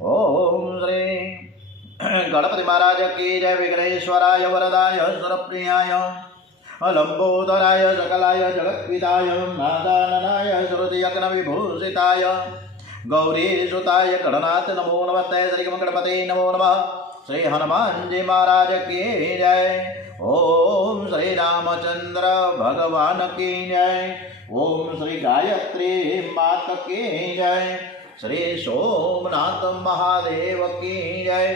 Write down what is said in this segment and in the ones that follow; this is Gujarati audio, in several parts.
ओम श्री गणपति महाराज की जय। विघ्नेश्वराय वरदाय सर्वप्रियाय लंबोदराय सकलाय जगत्पिताय नादाननाय श्रुतियज्ञविभूषिताय गौरीसुताय गणनाथ नमो नमस्ते। श्री गणपति नमो नमः। श्री हनुमान जी महाराज की जय। ओम श्री रामचंद्र भगवान की जय। ओम श्री गायत्री मात की जय। श्री सोमनाथ महादेव की जय।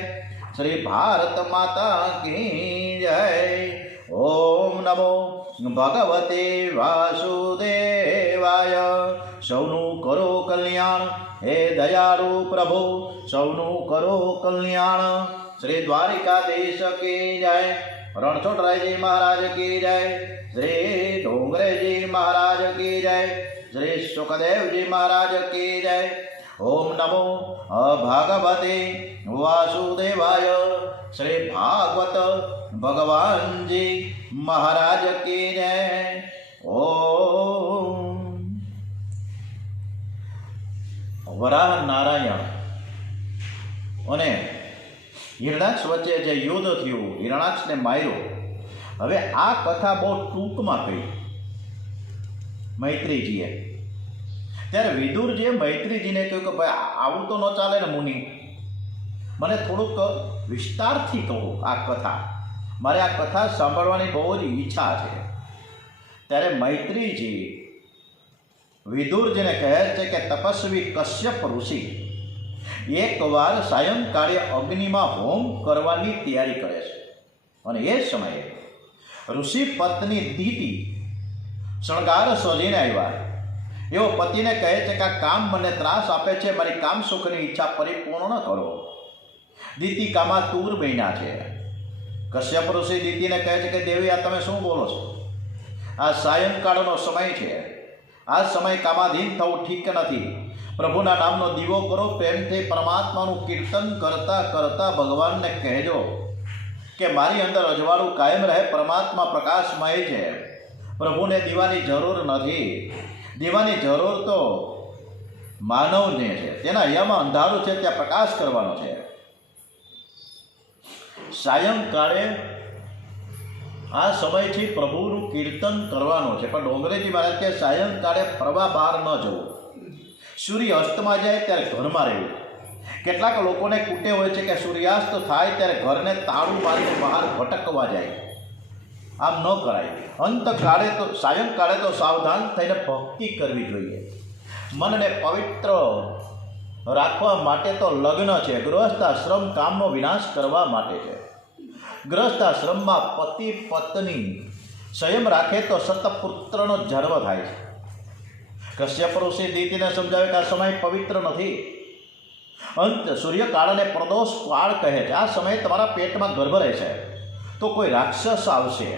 श्री भारत माता की जय। ओम नमो भगवते वासुदेवाय। सौनु करो कल्याण हे दयालु प्रभु, सौनु करो कल्याण। श्री द्वारिकाधीश की जय। रणछोड़राय जी महाराज की जय। श्री डोंगरे जी महाराज की जय। श्री सुखदेव जी महाराज की जय। ओम नमो भगवते वासुदेवाय। श्री भागवत भगवान जी महाराज की जय। ओम વરાહ નારાયણ અને હિરણાક્ષ વચ્ચે જે યુદ્ધ થયું, હિરણાક્ષને માર્યો. હવે આ કથા બહુ ટૂંકમાં કહી મૈત્રીજીએ. ત્યારે વિદુરજીએ મૈત્રીજીને કહ્યું કે ભાઈ આવું તો ન ચાલે ને મુનિ, મને થોડુંક વિસ્તારથી કહો આ કથા, મારે આ કથા સાંભળવાની બહુ જ ઈચ્છા છે. ત્યારે મૈત્રીજી વિદુરજીને કહે છે કે તપસ્વી કશ્યપ ઋષિ એકવાર સાયંકાળે અગ્નિમાં હોમ કરવાની તૈયારી કરે છે અને એ સમયે ઋષિ પત્ની દીતિ શણગાર સજીને આવ્યા. એવો પતિને કહે છે કે આ કામ મને ત્રાસ આપે છે, મારી કામ સુખની ઈચ્છા પરિપૂર્ણ કરો. દીતિ કામાતુર બન્યા છે. કશ્યપ ઋષિ દીતિને કહે છે કે દેવી આ તમે શું બોલો છો? આ સાયંકાળનો સમય છે, આ સમય કામાધીન થવું ઠીક નથી. પ્રભુના નામનો દીવો કરો, પ્રેમથી પરમાત્માનું કીર્તન કરતા કરતા ભગવાનને કહેજો કે મારી અંદર અજવાળું કાયમ રહે. પરમાત્મા પ્રકાશમય છે, પ્રભુને દીવાની જરૂર નથી. દીવાની જરૂર તો માનવને છે, તેના હૈયામાં અંધારું છે, ત્યાં પ્રકાશ કરવાનો છે. સાયંકાળે આ સમયથી પ્રભુનું કીર્તન કરવાનું છે. પણ ડોંગરેજી મહારાજ કે સાયંકાળે ફરવા બહાર ન જવું, સૂર્ય અસ્તમાં જાય ત્યારે ઘરમાં રહેવું. કેટલાક લોકોને કૂટે હોય છે કે સૂર્યાસ્ત થાય ત્યારે ઘરને તાળું મારીને બહાર ભટકવા જાય. આમ ન કરાય. અંતકાળે તો સાયંકાળે તો સાવધાન થઈને ભક્તિ કરવી જોઈએ. મનને પવિત્ર રાખવા માટે તો લગ્ન છે. ગૃહસ્થાશ્રમ કામનો વિનાશ કરવા માટે છે. ગૃહસ્થાશ્રમમાં પતિ પત્ની સંયમ રાખે તો સતપુત્રનો જન્મ થાય છે. કશ્યપ ઋષિ દીતિને સમજાવે કે આ સમય પવિત્ર નથી. અંત સૂર્યકાળને પ્રદોષ કાળ કહે છે. આ સમયે તમારા પેટમાં ગર્ભ રહેશે તો કોઈ રાક્ષસ આવશે.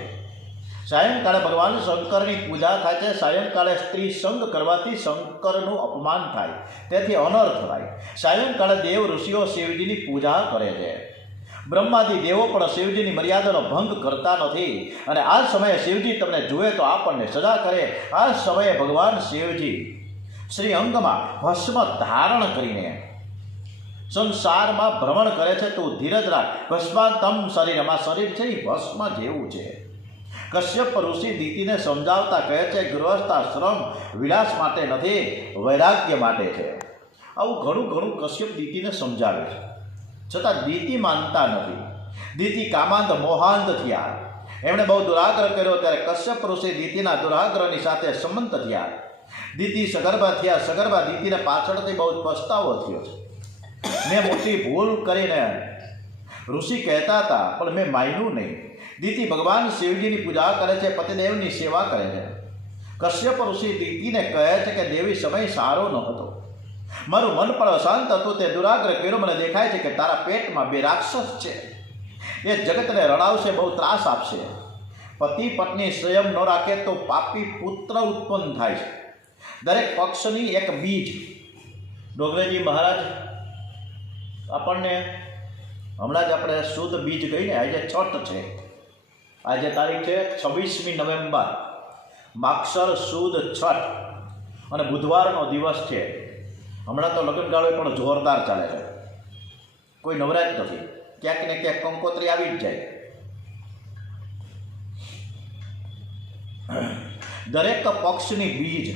સાયંકાળે ભગવાન શંકરની પૂજા થાય છે. સાયંકાળે સ્ત્રી સંગ કરવાથી શંકરનું અપમાન થાય, તેથી અનર્થ થાય. સાયંકાળે દેવ ઋષિઓ શિવજીની પૂજા કરે છે. બ્રહ્માદી દેવો પણ શિવજીની મર્યાદાનો ભંગ કરતા નથી. અને આ સમયે શિવજી તમને જુએ તો આપણને સજા કરે. આ સમયે ભગવાન શિવજી શ્રી અંગમાં ભસ્મ ધારણ કરીને સંસારમાં ભ્રમણ કરે છે. તું ધીરજ રાખ, ભસ્માંતમ શરીરમાં શરીર છે એ ભસ્મ જેવું છે. કશ્યપ ઋષિ દીતિને સમજાવતા કહે છે ગૃહસ્થાશ્રમ વિલાસ માટે નથી, વૈરાગ્ય માટે છે. આવું ઘણું ઘણું કશ્યપ દીતિને સમજાવે છે, છતાં દીતિ માનતા નથી. દીતિ કામાંધ મોહાંધ થયા. એમણે બહુ દુરાગ્રહ કર્યો ત્યારે કશ્યપ ઋષિ દીતિના દુરાગ્રહની સાથે સંમત થયા. દીતિ સગર્ભા થયા. સગર્ભા દીતિને પાછળથી બહુ પસ્તાવો થયો છે. મેં મોટી ભૂલ કરીને ઋષિ કહેતા હતા પણ મેં માન્યું નહીં. દીતિ ભગવાન શિવજીની પૂજા કરે છે, પતિદેવની સેવા કરે છે. કશ્યપ ઋષિ દીતિને કહે છે કે દેવી સમય સારો ન હતો, મારું મન પણ અશાંત હતું, તે દુરાગ્રહ કર્યો. મને દેખાય છે કે તારા પેટમાં બે રાક્ષસ છે, એ જગતને રડાવશે, બહુ ત્રાસ આપશે. પતિ પત્ની સંયમ ન રાખે તો પાપી પુત્ર ઉત્પન્ન થાય છે. દરેક પક્ષની એક બીજ. ડોંગરેજી મહારાજ આપણને હમણાં જ આપણે શુદ્ધ બીજ કહીને આજે છઠ છે. આજે તારીખ છે 26મી નવેમ્બર, માક્ષર સુદ છઠ અને બુધવારનો દિવસ છે. હમણાં તો લગ્નગાળો પણ જોરદાર ચાલે છે. કોઈ નવરાજ નથી, ક્યાંક ને ક્યાંક કંકોત્રી આવી જ જાય. દરેક પક્ષની બીજ,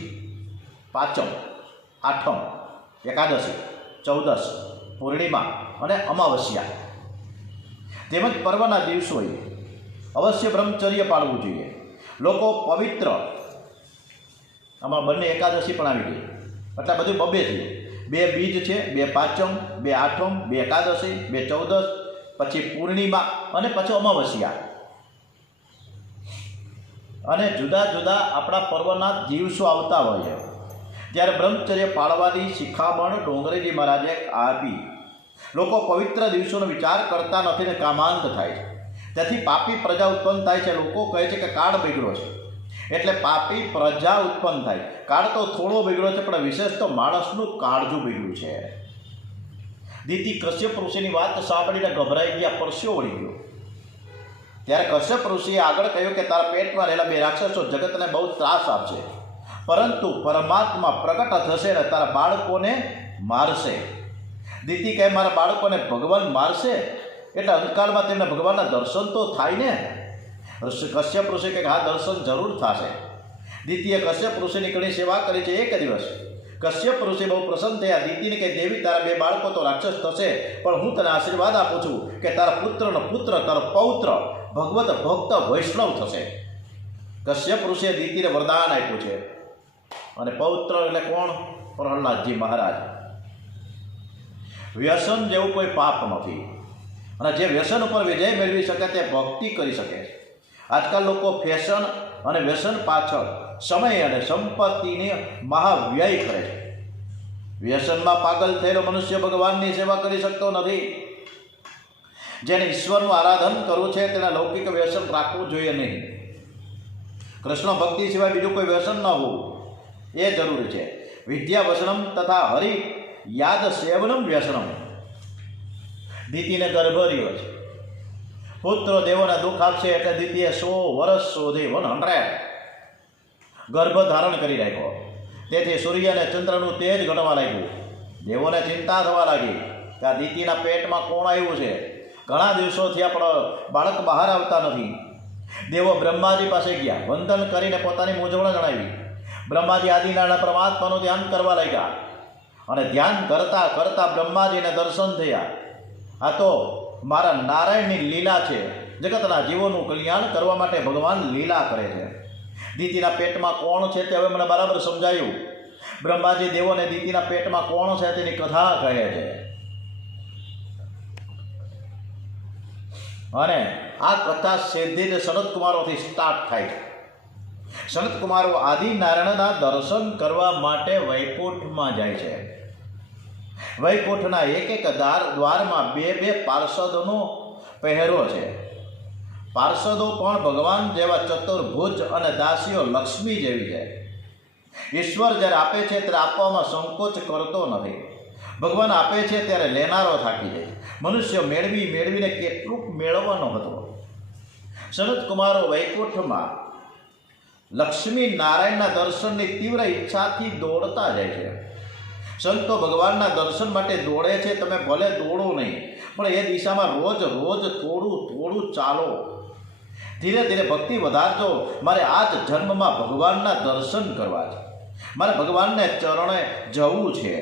પાંચમ, આઠમ, એકાદશી, ચૌદશ, પૂર્ણિમા અને અમાવસ્યા તેમજ પર્વના દિવસોએ અવશ્ય બ્રહ્મચર્ય પાળવું જોઈએ. લોકો પવિત્ર, આમાં બંને એકાદશી પણ આવી ગઈ, એટલે બધું બબે થયું. 2 બીજ છે, 2 પાંચમ, 2 આઠમ, 2 એકાદશી, 2 ચૌદશ, પછી પૂર્ણિમા અને પછી અમાવસ્યા. અને જુદા જુદા આપણા પર્વના દિવસો આવતા હોય ત્યારે બ્રહ્મચર્ય પાળવાની શિખામણ ડોંગરેજી મહારાજે આપી. લોકો પવિત્ર દિવસોનો વિચાર કરતા નથી ને કામાંત થાય છે, તેથી પાપી પ્રજા ઉત્પન્ન થાય છે. લોકો કહે છે કે કાળ બગડ્યો છે, એટલે પાપી પ્રજા ઉત્પન્ન થાય. કાળ તો થોડો બગડ્યો છે, પણ વિશેષ તો માણસનું કાળજું બગડ્યું છે. દીતિ કશ્યપ ઋષિની વાત સાંભળીને ગભરાઈ ગયા, પરસ્યો વળી ગયો. ત્યારે કશ્યપ ઋષિએ આગળ કહ્યું કે તારા પેટમાં રહેલા 2 રાક્ષસો જગતને બહુ ત્રાસ આપશે, પરંતુ પરમાત્મા પ્રગટ થશે ને તારા બાળકોને મારશે. દીતિ કહે મારા બાળકોને ભગવાન મારશે એટલે અંતકાળમાં તેમને ભગવાનના દર્શન તો થાય ને? કશ્યપ ઋષિ કહે હા, દર્શન જરૂર થશે. દીતિએ કશ્યપ ઋષિની ઘણી સેવા કરી છે. એક દિવસ કશ્યપ ઋષિ બહુ પ્રસન્ન થયા. દીતિને કહે દેવી તારા 2 બાળકો તો રાક્ષસ થશે, પણ હું તને આશીર્વાદ આપું છું કે તારા પુત્રનો પુત્ર, તારો પૌત્ર ભગવત ભક્ત વૈષ્ણવ થશે. કશ્યપ ઋષિએ દીતિને વરદાન આપ્યું છે. અને પૌત્ર એટલે કોણ? પ્રહલાદજી મહારાજ. વ્યસન જેવું કોઈ પાપ નથી, અને જે વ્યસન ઉપર વિજય મેળવી શકે તે ભક્તિ કરી શકે. આજકાલ લોકો ફેશન અને વ્યસન પાછળ સમય અને સંપત્તિને મહાવ્યય કરે છે. વ્યસનમાં પાગલ થયેલો મનુષ્ય ભગવાનની સેવા કરી શકતો નથી. જેને ઈશ્વરનું આરાધન કરવું છે તેના લૌકિક વ્યસન રાખવું જોઈએ નહીં. કૃષ્ણ ભક્તિ સિવાય બીજું કોઈ વ્યસન ન હોવું એ જરૂરી છે. વિદ્યા વસનમ તથા હરિ યાદ સેવનમ વ્યસનમ. દીતિને ગર્ભ રહ્યો છે. પુત્રો દેવોને દુઃખ આપશે એટલે દીતિએ 100 વર્ષ સુધી 100 ગર્ભ ધારણ કરી રાખ્યો. તેથી સૂર્ય અને ચંદ્રનું તેજ ઘટવા લાગ્યું. દેવોને ચિંતા થવા લાગી કે આ દીતિના પેટમાં કોણ આવ્યું છે? ઘણા દિવસોથી આપણો બાળક બહાર આવતા નથી. દેવો બ્રહ્માજી પાસે ગયા, વંદન કરીને પોતાની મૂંઝવણ જણાવી. બ્રહ્માજી આદિનારાયણ પરમાત્માનું ધ્યાન કરવા લાગ્યા, અને ધ્યાન કરતા કરતા બ્રહ્માજીને દર્શન થયા. આ તો મારા નારાયણની લીલા છે. જગતના જીવોનું કલ્યાણ કરવા માટે ભગવાન લીલા કરે છે. દીતિના પેટમાં કોણ છે તે હવે મને બરાબર સમજાયું. બ્રહ્માજી દેવોને દીતિના પેટમાં કોણ છે તેની કથા કહે છે. અને આ કથા સીધી જ સનતકુમારોથી સ્ટાર્ટ થાય છે. સનતકુમારો આદિનારાયણના દર્શન કરવા માટે વૈકુંઠમાં જાય છે. વૈકુંઠના એક દ્વારમાં 2 પાર્ષદોનો પહેરો છે. પાર્ષદો પણ ભગવાન જેવા ચતુર્ભુજ અને દાસીઓ લક્ષ્મી જેવી છે. ઈશ્વર જ્યારે આપે છે ત્યારે આપવામાં સંકોચ કરતો નથી. ભગવાન આપે છે ત્યારે લેનારો થાકી જાય. મનુષ્ય મેળવીને કેટલુંક મેળવવાનો હતો. સનતકુમારો વૈકુંઠમાં લક્ષ્મી નારાયણના દર્શનની તીવ્ર ઈચ્છાથી દોડતા જાય છે. સંતો ભગવાનના દર્શન માટે દોડે છે. તમે ભલે દોડો નહીં, પણ એ દિશામાં રોજ થોડું ચાલો. ધીરે ધીરે ભક્તિ વધારજો. મારે આ જ જન્મમાં ભગવાનના દર્શન કરવા છે. મારે ભગવાનને ચરણે જવું છે.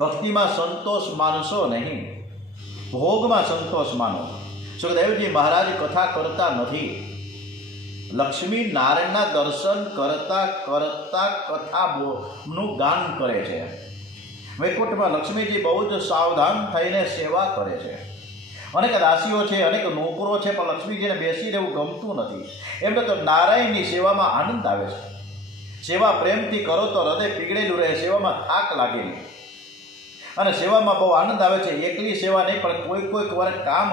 ભક્તિમાં સંતોષ માનશો નહીં, ભોગમાં સંતોષ માનો. સુખદેવજી મહારાજ કથા કરતા નથી. લક્ષ્મી નારાયણના દર્શન કરતા કથાનું ગાન કરે છે. વૈકુંઠમાં લક્ષ્મીજી બહુ જ સાવધાન થઈને સેવા કરે છે. અનેક દાસીઓ છે, અનેક નોકરો છે, પણ લક્ષ્મીજીને બેસી રહેવું ગમતું નથી. એમને તો નારાયણની સેવામાં આનંદ આવે છે. સેવા પ્રેમથી કરો તો હૃદય પીગળેલું રહે, સેવામાં થાક લાગે નહીં. અને સેવામાં બહુ આનંદ આવે છે. એકલી સેવા નહીં, પણ કોઈક વાર કામ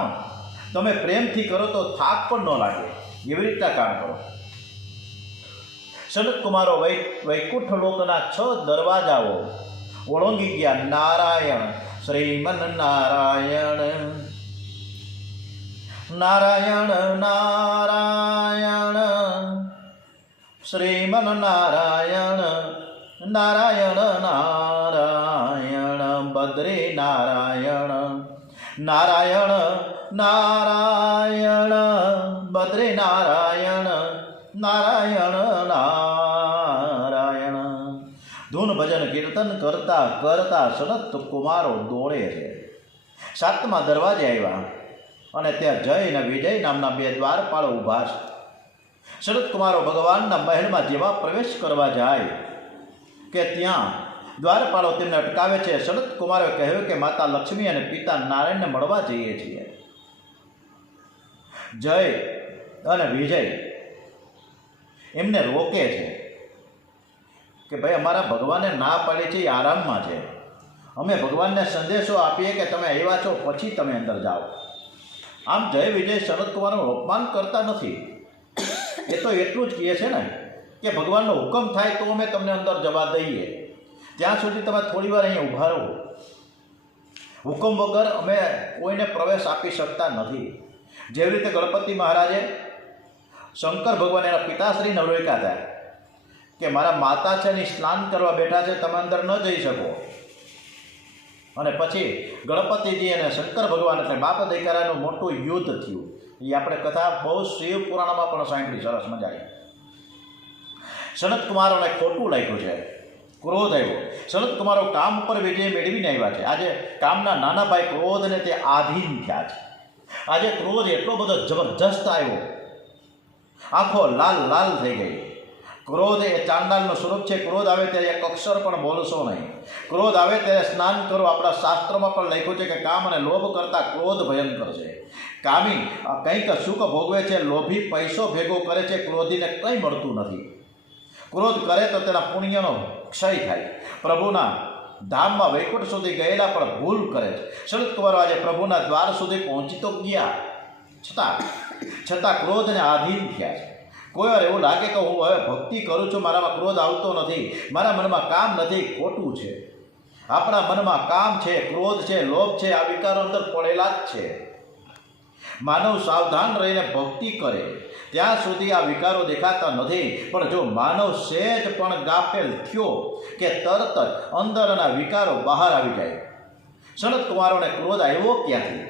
તમે પ્રેમથી કરો તો થાક પણ ન લાગે. એવી રીતના કામ કરો. સનતકુમારો વૈકુંઠ લોકના 6 દરવાજાઓ ઓળંગી ગયા. નારાયણ, શ્રીમન નારાયણ, નારાયણ નારાયણ, શ્રીમન નારાયણ, નારાયણ નારાયણ, બદ્રે નારાયણ નારાયણ નારાયણ બદ્રે નારાયણ નારાયણ નારાયણ. ધૂન ભજન કીર્તન કરતા કરતા સનત કુમારો દોડે છે. 7મા દરવાજે આવ્યા અને ત્યાં જય અને વિજય નામના 2 દ્વારપાળો ઊભા છે. સનત કુમારો ભગવાનના મહેલમાં જેવા પ્રવેશ કરવા જાય કે ત્યાં દ્વારપાળો તેમને અટકાવે છે. સનત કુમારોએ કહ્યું કે માતા લક્ષ્મી અને પિતા નારાયણને મળવા જઈએ છીએ. જય અને વિજય એમને રોકે છે કે ભાઈ અમારા ભગવાને ના પાડી છે, એ આરામમાં છે. અમે ભગવાનને સંદેશો આપીએ કે તમે આવ્યા છો પછી તમે અંદર જાઓ. આમ જય વિજય સનત કુમારનું અપમાન કરતા નથી. એ તો એટલું જ કહે છે ને કે ભગવાનનો હુકમ થાય તો અમે તમને અંદર જવા દઈએ, ત્યાં સુધી તમે થોડી વાર અહીંયા ઊભા રહો. હુકમ વગર અમે કોઈને પ્રવેશ આપી શકતા નથી. જેવી રીતે ગણપતિ મહારાજે શંકર ભગવાન એના પિતાશ્રીને રોક્યા હતા કે મારા માતા છે ને સ્નાન કરવા બેઠા છે, તમે અંદર ન જઈ શકો. અને પછી ગણપતિજી અને શંકર ભગવાન એટલે બાપ દીકરાનું મોટું યુદ્ધ થયું. એ આપણે કથા બહુ શિવ પુરાણમાં પણ સાંભળી, સરસ મજાની. સનત કુમારોને ખોટું લાગ્યું છે, ક્રોધ આવ્યો. સનત કુમારો કામ ઉપર વિજય મેળવીને આવ્યા છે. આજે કામના નાના ભાઈ ક્રોધને તે આધીન થયા છે. આજે ક્રોધ એટલો બધો જબરજસ્ત આવ્યો, આંખો લાલ લાલ થઈ ગઈ. ક્રોધ એ ચાંડાલનું સ્વરૂપ છે. ક્રોધ આવે ત્યારે એક અક્ષર પણ બોલશો નહીં. ક્રોધ આવે ત્યારે સ્નાન કરો. આપણા શાસ્ત્રોમાં પણ લખ્યું છે કે કામ અને લોભ કરતાં ક્રોધ ભયંકર છે. કામી કંઈક સુખ ભોગવે છે, લોભી પૈસો ભેગો કરે છે, ક્રોધીને કંઈ મળતું નથી. ક્રોધ કરે તો તેના પુણ્યનો ક્ષય થાય. પ્રભુના ધામમાં વૈકુંઠ સુધી ગયેલા પણ ભૂલ કરે છે. સનત કુમારો આજે પ્રભુના દ્વાર સુધી પહોંચી તો ગયા, છતાં ક્રોધને આધીન થયા છે. કોઈ વાર એવું લાગે કે હું હવે ભક્તિ કરું છું, મારામાં ક્રોધ આવતો નથી, મારા મનમાં કામ નથી. ખોટું છે. આપણા મનમાં કામ છે, ક્રોધ છે, લોભ છે, આ વિકારો અંદર પડેલા જ છે. માનવ સાવધાન રહીને ભક્તિ કરે ત્યાં સુધી આ વિકારો દેખાતા નથી. પણ જો માનવ સહેજ પણ ગાફેલ થયો કે તરત જ અંદરના વિકારો બહાર આવી જાય. સનત કુમારોને ક્રોધ આવ્યો ક્યાંથી?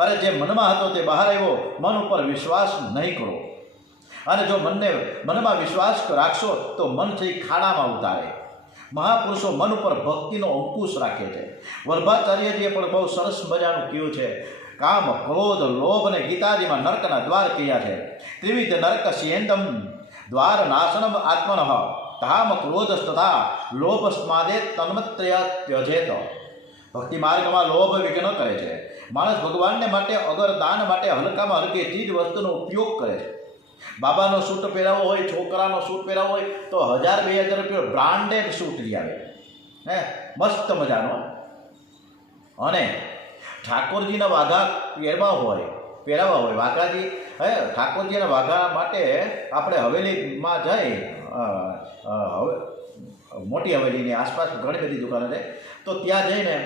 અરે જે મનમાં હતો તે બહાર આવ્યો. મન ઉપર વિશ્વાસ નહીં કરો, અને જો મનમાં વિશ્વાસ રાખશો તો મન છે ખાડામાં ઉતારે. મહાપુરુષો મન ઉપર ભક્તિનો અંકુશ રાખે છે. વલ્ભાચાર્યજીએ પણ બહુ સરસ મજાનું કહ્યું છે. કામ, ક્રોધ, લોભ અને ગીતાજીમાં નરકના દ્વાર કહ્યા છે. ત્રિવિધ નરક સ્યેન્દમ દ્વાર નાશનમ આત્મનઃ ધામ ક્રોધ તથા લોભ સ્માદે તન્મત્રય ત્યજેત. ભક્તિ માર્ગમાં લોભ વિઘ્ન કરે છે. માણસ ભગવાનને માટે અગર દાન માટે હલકામાં હલકી ચીજ વસ્તુનો ઉપયોગ કરે છે. બાબાનો સૂટ પહેરાવો હોય, છોકરાનો સૂટ પહેરાવો હોય તો 1000-2000 રૂપિયા બ્રાન્ડેડ સૂટ લઈ આવે, હે મસ્ત મજાનો. અને ઠાકોરજીના વાઘા પહેરાવા હોય વાઘાજી, હે ઠાકોરજીના વાઘા માટે આપણે હવેલીમાં જઈ, મોટી હવેલીની આસપાસ ઘણી બધી દુકાનો છે, તો ત્યાં જઈને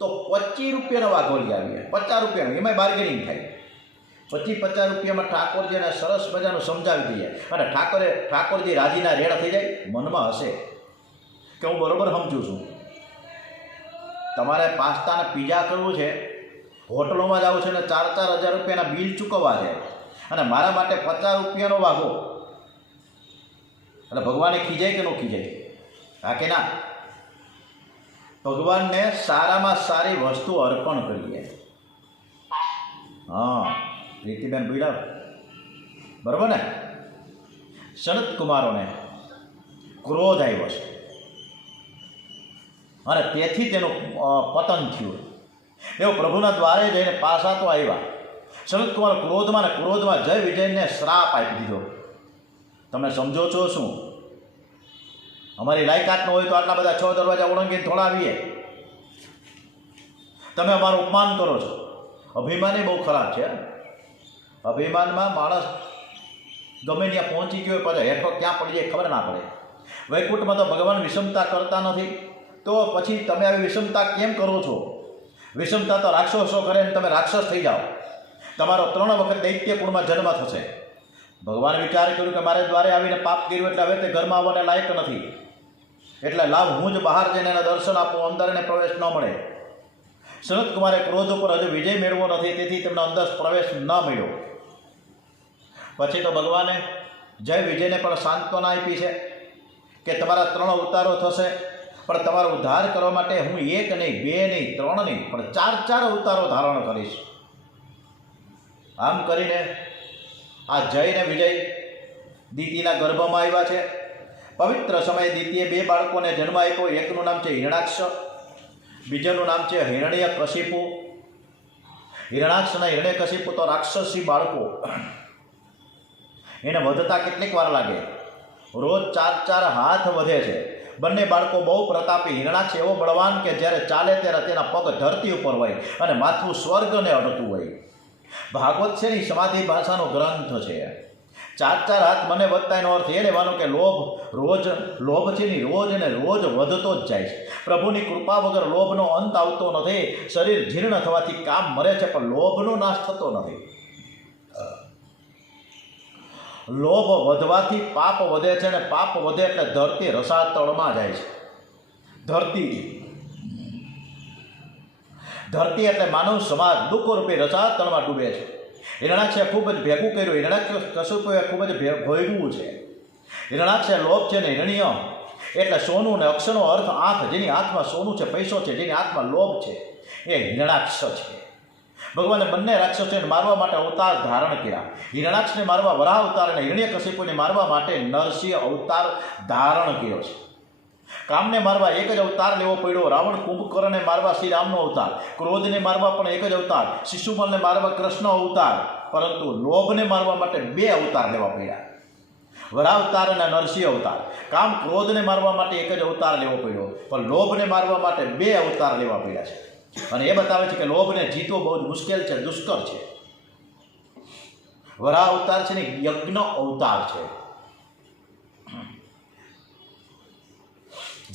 તો 25 રૂપિયાનો વાઘો લઈ આવીએ, 50 રૂપિયાનો, એમાંય બાર્ગેનિંગ થાય. 25-50 રૂપિયામાં ઠાકોરજીને સરસ મજાનું સમજાવી દઈએ અને ઠાકોરજી રાજીના રેડા થઈ જાય. મનમાં હશે કે હું બરાબર સમજું છું. તમારે પાસ્તા અને પીઝા કરવું છે, હોટલોમાં જવું છે ને 4-4 હજાર રૂપિયાના બિલ ચૂકવવા છે, અને મારા માટે 50 રૂપિયાનો વાઘો. એટલે ભગવાને ખીજાય કે ન ખીજાય? હા કે ના? ભગવાનને સારામાં સારી વસ્તુ અર્પણ કરીએ. હા પ્રીતિબેન ભીડા, બરાબર ને? સનત કુમારોને ક્રોધ આવ્યો છે અને તેથી તેનું પતન થયું. એવો પ્રભુના દ્વારે જઈને પાછા તો આવ્યા. સનત કુમાર ક્રોધમાં જય વિજયને શ્રાપ આપી દીધો. તમે સમજો છો શું? અમારી લાયકાત ન હોય તો આટલા બધા 6 દરવાજા ઓળંગીને થોડા આવીએ? તમે અમારું અપમાન કરો છો. અભિમાન બહુ ખરાબ છે. અભિમાનમાં માણસ ગમે ત્યાં પહોંચી ગયો પછી હેઠો ક્યાં પડી જાય ખબર ના પડે. વૈકુંઠમાં તો ભગવાન વિષમતા કરતા નથી, તો પછી તમે આવી વિષમતા કેમ કરો છો? વિષમતા તો રાક્ષસો કરે ને તમે રાક્ષસ થઈ જાઓ. તમારો 3 વખત દૈત્ય કુળમાં જન્મ થશે. ભગવાન વિચાર કર્યું કે મારે દ્વારે આવીને પાપ કર્યું એટલે હવે તે ઘરમાં આવવાને લાયક નથી. એટલે લાવ હું જ બહાર જઈને એને દર્શન આપું, અંદર એને પ્રવેશ ન મળે. સનત કુમારે ક્રોધ ઉપર હજુ વિજય મેળવો નથી, તેથી તેમને અંદર પ્રવેશ ન મળ્યો. પછી તો ભગવાને જય વિજયને પણ સાંત્વના આપી છે કે તમારા 3 અવતારો થશે, પણ તમારો ઉદ્ધાર કરવા માટે હું 1 નહીં, 2 નહીં, 3 નહીં, પણ 4 અવતારો ધારણ કરીશ. આમ કરીને આ જય ને વિજય દીતિના ગર્ભમાં આવ્યા છે. પવિત્ર સમયે દીતિએ 2 બાળકોને જન્મ આપ્યો. એકનું નામ છે હિરણાક્ષ, બીજાનું નામ છે હિરણ્યકશિપુ. હિરણાક્ષ અને હિરણ્યકશિપુ તો રાક્ષસી બાળકો. એને વધતા કેટલીક વાર લાગે, રોજ 4 હાથ વધે છે. બંને બાળકો બહુ પ્રતાપી. હિરણાક્ષ એવો બળવાન કે જ્યારે ચાલે ત્યારે તેના પગ ધરતી ઉપર હોય અને માથું સ્વર્ગને અડતું હોય. ભાગવત છે ને સમાધિ ભાષાનો ગ્રંથ છે. 4 હાથ મને વધતા એનો અર્થ એ લેવાનો કે લોભ છે ને રોજ ને રોજ વધતો જ જાય છે. પ્રભુની કૃપા વગર લોભનો અંત આવતો નથી. શરીર જીર્ણ થવાથી કામ મરે છે, પણ લોભનો નાશ થતો નથી. લોભ વધવાથી પાપ વધે છે, અને પાપ વધે એટલે ધરતી રસાતળમાં જાય છે. ધરતી એટલે માનવ સમાજ દુઃખરૂપી રસાતળમાં ડૂબે છે. હિરણાક્ષે ખૂબ જ ભેગું કર્યું. હિરણ્યકશિપુએ ખૂબ જ ભોગવું છે. હિરણાક્ષે લોભ છે ને હિરણ્ય એટલે સોનું, ને અક્ષનો અર્થ આંખ. જેની આંખમાં સોનું છે, પૈસો છે, જેની આંખમાં લોભ છે, એ હિરણાક્ષ છે. ભગવાને બંને રાક્ષસોને મારવા માટે અવતાર ધારણ કર્યા. હિરણાક્ષને મારવા વરાહ અવતાર અને હિરણ્યકશિપુને મારવા માટે નરસિંહ અવતાર ધારણ કર્યો છે. કામને મારવા એક જ અવતાર લેવો પડ્યો. રાવણ કુંભકર્ણને મારવા શ્રી રામનો અવતાર, ક્રોધને મારવા પણ એક જ અવતાર, શિશુપાલને મારવા કૃષ્ણ અવતાર. પરંતુ લોભને મારવા માટે 2 અવતાર લેવા પડ્યા, વરાહ અવતાર અને નરસિંહ અવતાર. કામ ક્રોધને મારવા માટે એક જ અવતાર લેવો પડ્યો, પણ લોભને મારવા માટે 2 અવતાર લેવા પડ્યા છે. અને એ બતાવે છે કે લોભને જીતવો બહુ જ મુશ્કેલ છે, દુષ્કર છે. વરાહ અવતાર છે ને યજ્ઞ અવતાર છે.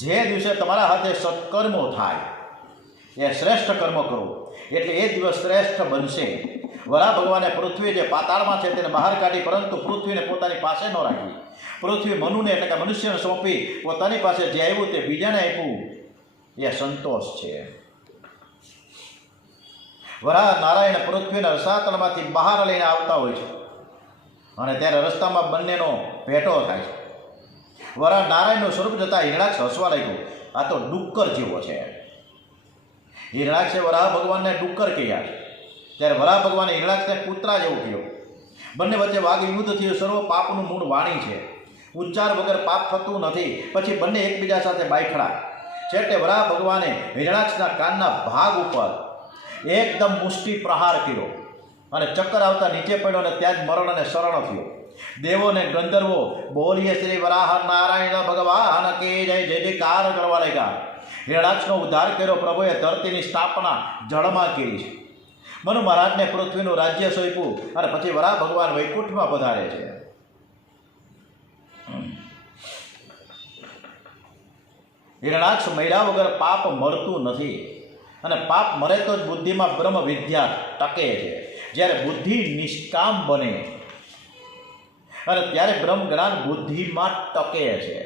જે દિવસે તમારા હાથે સત્કર્મો થાય, એ શ્રેષ્ઠ કર્મ કરો, એટલે એ દિવસ શ્રેષ્ઠ બનશે. વરાહ ભગવાને પૃથ્વી જે પાતાળમાં છે તેને બહાર કાઢી, પરંતુ પૃથ્વીને પોતાની પાસે ન રાખી. પૃથ્વી મનુને એટલે કે મનુષ્યને સોંપી. પોતાની પાસે જે આવ્યું તે બીજાને આપ્યું, એ સંતોષ છે. વરાહ નારાયણ પૃથ્વીના રસાતળમાંથી બહાર લઈને આવતા હોય છે, અને ત્યારે રસ્તામાં બંનેનો ભેટો થાય છે. વરાહ નારાયણનું સ્વરૂપ જતાં હિરણાક્ષ હસવા લાગ્યો. આ તો ડુક્કર જેવો છે. હિરણાક્ષે વરાહ ભગવાનને ડુક્કર કહ્યા છે. ત્યારે વરાહ ભગવાને હિરણાક્ષને કૂતરા જેવો કહ્યો. બંને વચ્ચે વાઘ યુદ્ધ થયું. સર્વ પાપનું મૂળ વાણી છે. ઉચ્ચાર વગર પાપ થતું નથી. પછી બંને એકબીજા સાથે બાયખડા. છેવટે વરાહ ભગવાને હિરણાક્ષના કાનના ભાગ ઉપર એકદમ મુષ્ટિ પ્રહાર કર્યો, અને ચક્કર આવતા નીચે પડ્યો, અને ત્યાં જ મરણ અને શરણ થયો. દેવો ને ગંધર્વો બોલીએ શ્રી વરાહ નારાયણ ભગવાન કે જય જયકાર કરવા લાગ્યા. હિરણાક્ષનો ઉદ્ધાર કર્યો. પ્રભુએ ધરતીની સ્થાપના જળમાં કરી છે. મનુ મહારાજને પૃથ્વીનું રાજ્ય સોંપ્યું, અને પછી વરાહ ભગવાન વૈકુંઠમાં પધારે છે. હિરણાક્ષ મર્યા વગર પાપ મરતું નથી, અને પાપ મરે તો જ બુદ્ધિમાં બ્રહ્મ વિદ્યા ટકે છે. જ્યારે બુદ્ધિ નિષ્કામ બને, અને ત્યારે બ્રહ્મ જ્ઞાન બુદ્ધિમાં ટકે છે.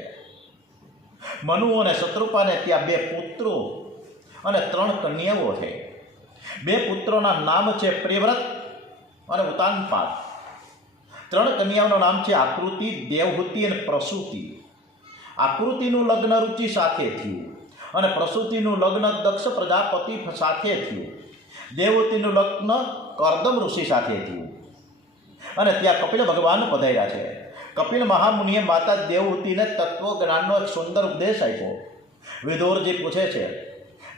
મનુ અને શત્રુપાને ત્યાં 2 પુત્રો અને 3 કન્યાઓ છે. 2 પુત્રોના નામ છે પ્રિવ્રત અને ઉતાનપાદ. 3 કન્યાઓનું નામ છે આકૃતિ, દેવહૂતિ અને પ્રસૂતિ. આકૃતિનું લગ્ન રુચિ સાથે થયું, અને પ્રસૂતિનું લગ્ન દક્ષ પ્રજાપતિ સાથે થયું. દેવહૂતિનું લગ્ન કરદમ ઋષિ સાથે થયું, અને ત્યાં કપિલ ભગવાન પધાર્યા છે. કપિલ મહામુનિએ માતા દેવહૂતિને તત્વજ્ઞાનનો એક સુંદર ઉપદેશ આપ્યો. વિદુરજી પૂછે છે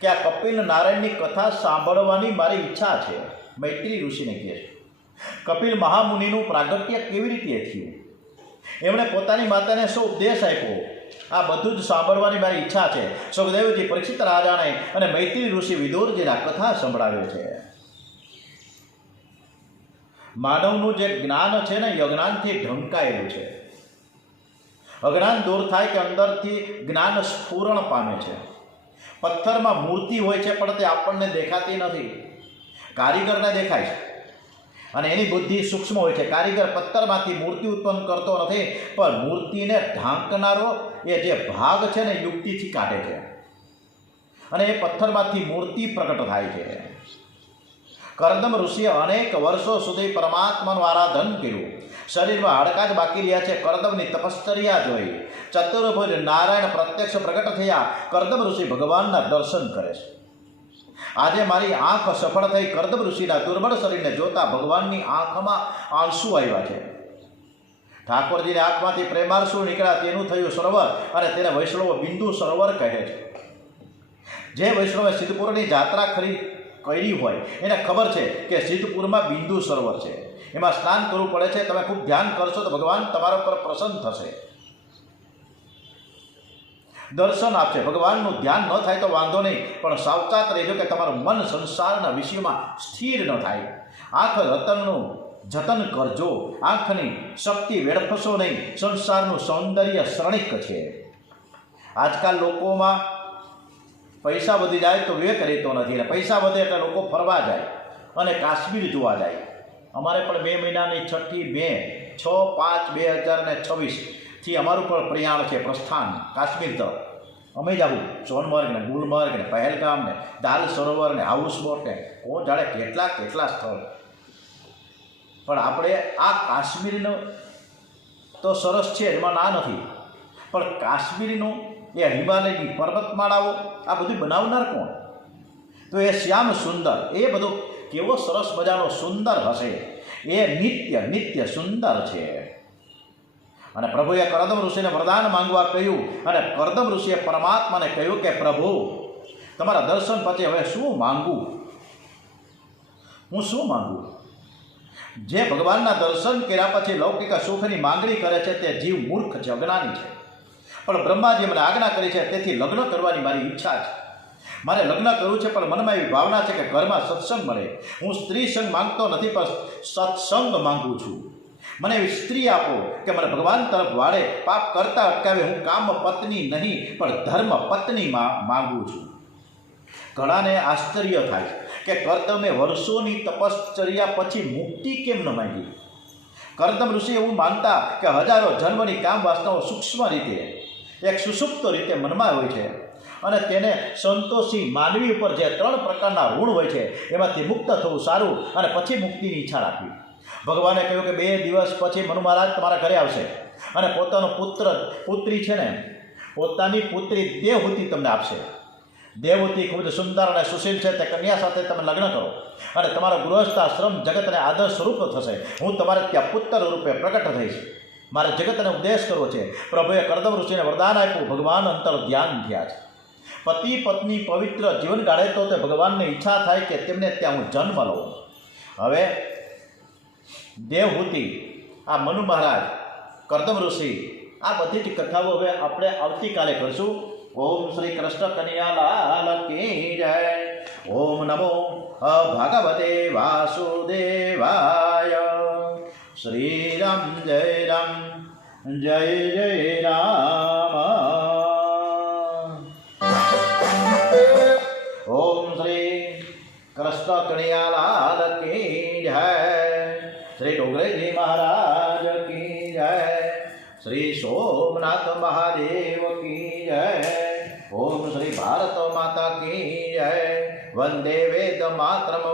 કે આ કપિલ નારાયણની કથા સાંભળવાની મારી ઈચ્છા છે. મૈત્રી ઋષિને કહે છે, કપિલ મહામુનિનું પ્રાગટ્ય કેવી રીતે થયું, એમણે પોતાની માતાને શું ઉપદેશ આપ્યો, આ બધું જ સાંભળવાની મારી ઈચ્છા છે. સુખદેવજી પરીક્ષિત રાજાને અને મૈત્રી ઋષિ વિદુરજીના કથા સંભળાવે છે. માનવનું જે જ્ઞાન છે ને એ અજ્ઞાનથી ઢંકાયેલું છે. અજ્ઞાન દૂર થાય કે અંદરથી જ્ઞાન સ્ફુરણ પામે છે. પથ્થરમાં મૂર્તિ હોય છે, પણ તે આપણને દેખાતી નથી, કારીગરને દેખાય છે. અને એની બુદ્ધિ સૂક્ષ્મ હોય છે. કારીગર પથ્થરમાંથી મૂર્તિ ઉત્પન્ન કરતો નથી, પણ મૂર્તિને ઢાંકનારો એ જે ભાગ છે ને યુક્તિથી કાઢે છે, અને એ પથ્થરમાંથી મૂર્તિ પ્રગટ થાય છે. કરદમ ઋષિએ અનેક વર્ષો સુધી પરમાત્માનું આરાધન કર્યું. શરીરમાં હાડકા જ બાકી રહ્યા છે. કરદમની તપશ્ચર્યા જોઈ ચતુર્ભુજ નારાયણ પ્રત્યક્ષ પ્રગટ થયા. કરદમ ઋષિ ભગવાનના દર્શન કરે છે. આજે મારી આંખ સફળ થઈ. કરદમ ઋષિના દુર્બળ શરીરને જોતા ભગવાનની આંખમાં આંસુ આવ્યા છે. ઠાકોરજીની આંખમાંથી પ્રેમાંસુ નીકળ્યા. તેનું થયું સરોવર, અને તેને વૈષ્ણવો બિંદુ સરોવર કહે છે. જે વૈષ્ણવે સિદ્ધપુરની જાત્રા કરી હોય એને ખબર છે કે સિદ્ધપુરમાં બિંદુ સરોવર છે. એમાં સ્નાન કરવું પડે છે. તમે ખૂબ ધ્યાન કરશો તો ભગવાન તમારા પર પ્રસન્ન થશે, દર્શન આપશે. ભગવાનનું ધ્યાન ન થાય તો વાંધો નહીં, પણ સાવચાત રહેજો કે તમારું મન સંસારના વિષયમાં સ્થિર ન થાય. આંખ રતનનું જતન કરજો. આંખની શક્તિ વેડફશો નહીં. સંસારનું સૌંદર્ય ક્ષણિક છે. આજકાલ લોકોમાં પૈસા વધી જાય તો વિવેક રહેતો નથી, અને પૈસા વધે એટલે લોકો ફરવા જાય અને કાશ્મીર જોવા જાય. અમારે પણ 2 મહિનાની 6/5/2026થી અમારું પણ પ્રયાણ છે, પ્રસ્થાન કાશ્મીર તરફ. અમે જવું સોનમર્ગ ને ગુલમર્ગ ને પહેલગામ ને દાલ સરોવર ને હાઉસબોટ ને કોણ જાણે કેટલા સ્થળ. પણ આપણે આ કાશ્મીરનો તો સરસ છે, એમાં ના નથી, પણ કાશ્મીરનું એ હિમાલયની પર્વતમાળાઓ આ બધું બનાવનાર કોણ? તો એ શ્યામ સુંદર, એ બધું કેવો સરસ મજાનો સુંદર હશે. એ નિત્ય સુંદર છે. અને પ્રભુએ કરદમ ઋષિને વરદાન માંગવા કહ્યું, અને કરદમ ઋષિએ પરમાત્માને કહ્યું કે પ્રભુ, તમારા દર્શન પછી હવે શું માંગવું? હું શું માંગુ? જે ભગવાનના દર્શન કર્યા પછી લૌકિક સુખની માંગણી કરે છે તે જીવ મૂર્ખ છે, અજ્ઞાની છે. પણ બ્રહ્માજી મને આજ્ઞા કરી છે, તેથી લગ્ન કરવાની મારી ઈચ્છા છે. મારે લગ્ન કરવું છે, પણ મનમાં એવી ભાવના છે કે ઘરમાં સત્સંગ મળે. હું સ્ત્રી સંગ માંગતો નથી, પણ સત્સંગ માંગુ છું. મને એવી સ્ત્રી આપો કે મને ભગવાન તરફ વાળે, પાપ કરતા અટકાવે. હું કામ પત્ની નહીં, પણ ધર્મ પત્ની માંગુ છું. ઘણાને આશ્ચર્ય થાય કે કરદમે વર્ષોની તપશ્ચર્યા પછી મુક્તિ કેમ ન માંગી. કરદમ ઋષિ એવું માનતા કે હજારો જન્મની કામ વાસનાઓ સૂક્ષ્મ રીતે એક સુષુપ્ત રીતે મનમાં હોય છે, અને તેને સંતોષી માનવી ઉપર જે 3 પ્રકારના ઋણ હોય છે એમાંથી મુક્ત થવું સારું, અને પછી મુક્તિની ઈચ્છા રાખવી. ભગવાને કહ્યું કે 2 દિવસ પછી મનુ મહારાજ તમારા ઘરે આવશે, અને પોતાનો પુત્રી છે ને, પોતાની પુત્રી દેવહૂતિ તમને આપશે. દેવહૂતિ ખૂબ જ સુંદર અને સુશીલ છે. તે કન્યા સાથે તમે લગ્ન કરો, અને તમારો ગૃહસ્થાશ્રમ જગતને આદર્શ સ્વરૂપ થશે. હું તમારે ત્યાં પુત્ર રૂપે પ્રકટ થઈશ. મારે જગતને ઉપદેશ કરવો છે. પ્રભુએ કરદમ ઋષિને વરદાન આપ્યું. ભગવાન અંતર ધ્યાન થયા છે. પતિ પત્ની પવિત્ર જીવન ગાળે તો તે ભગવાનને ઈચ્છા થાય કે તેમને ત્યાં હું જન્મ લઉં. હવે દેવહૂતિ, આ મનુ મહારાજ, કરદમ ઋષિ, આ બધી જ કથાઓ હવે આપણે આવતીકાલે કરશું. ઓમ શ્રી કૃષ્ણ કનૈયાલાલ કી જય. ઓમ નમો ભગવતે વાસુદેવાય. શ્રી રામ જય રામ, જય જય રામ. ઓમ શ્રી કૃષ્ણ કનૈયાલાલ કી જય. શ્રી ડોંગરેજી મહારાજ કી જય. શ્રી સોમનાથ મહાદેવ કી જય. ઓમ શ્રી ભારત માતા કી જય. વંદે વેદ માતરમ.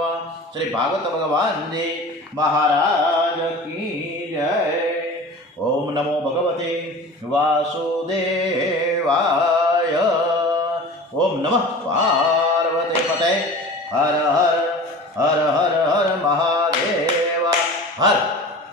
શ્રી ભાગવત ભગવાનજી મહારાજ કી જય. ઓમ નમો ભગવતે વાસુદેવાય. ઓમ નમઃ પાર્વતી પતે. હર હર હર હર હર મહાદેવ. હર